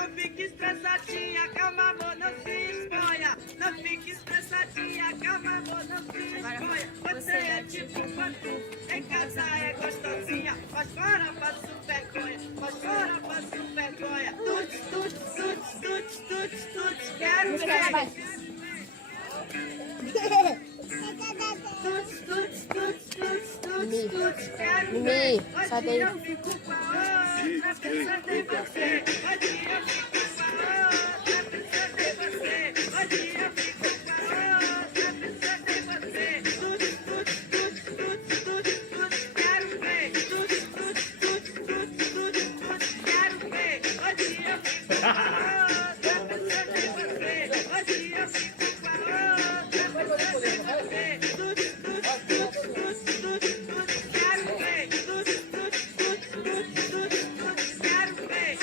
Não fique estressadinha, calma amor, não se exponha. Não fique estressadinha, calma amor, não se exponha. Você é tipo pantufa, em casa é gostosinha, mas fora passa vergonha, mas fora passa vergonha. Tuts, tuts, tuts, tuts, tuts, tuts, quero ver. Tuts, tuts, tuts, tuts, tuts, tuts, quero ver. Hoje eu fico com a outra, pensando em você. Hoje eu fico com a outra, pensando em você. Hoje eu fico com a outra, pensando em você. Tuts, tuts, tuts, tuts, tuts, tuts, quero ver. Tuts, tuts, tuts, tuts, tuts, tuts, quero ver. Hoje eu fico com a outra, pensando em você. Hoje eu fico com a outra, pensando em você. Tuts, tuts, tuts, tuts, tuts, tuts, quero ver. Tuts, tuts, tuts, tuts, tuts, tuts, quero ver.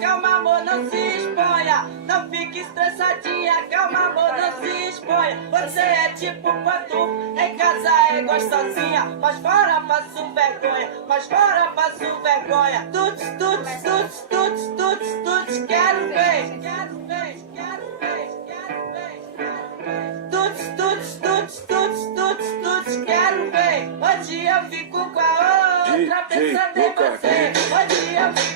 Calma amor, não se exponha. Não fique estressadinha, calma amor, não se exponha. Você é tipo pantufa, em casa é gostosinha, mas fora passo vergonha, mas fora passo vergonha. Tuts, tuts, tuts, tuts, tuts, tuts, quero ver. Quero ver, quero ver, quero ver, quero ver. Tuts, tuts, tuts, tuts, tuts, tuts, quero ver. Hoje eu fico com a outra, pensando em você. Hoje eu fico